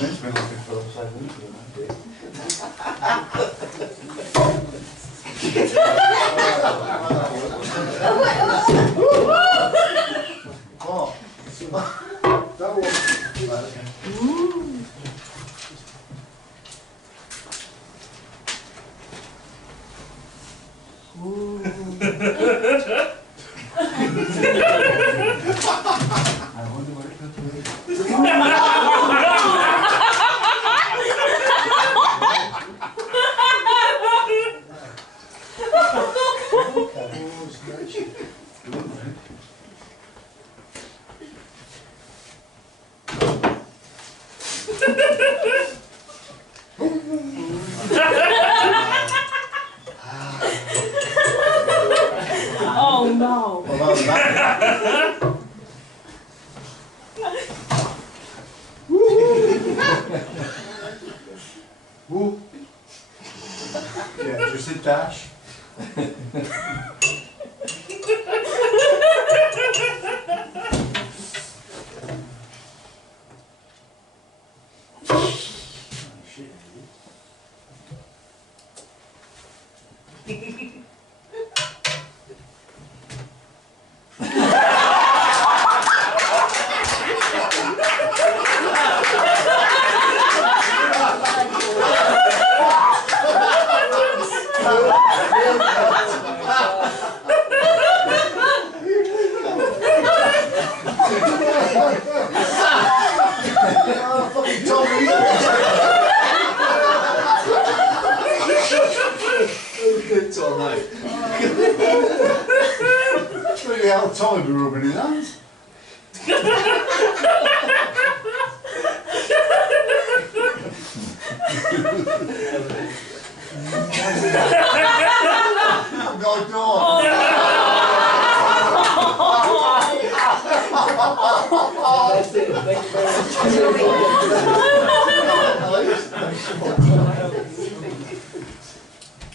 minutes, been looking for 7 minutes. What? That was... Right, okay. I wonder what it could be. Oh no. What about that? Woo. Yeah, just a dash. How Tommy be rubbing his hands. No door. That's it. Thank you very much.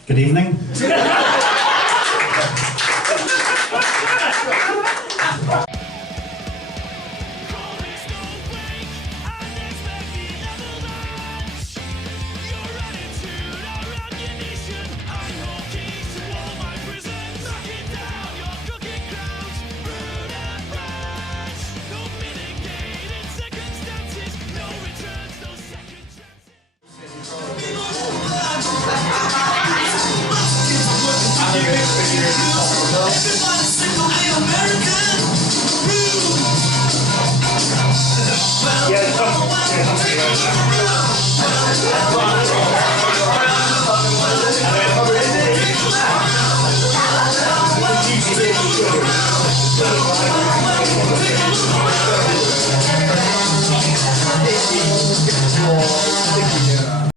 Good evening. Yeah.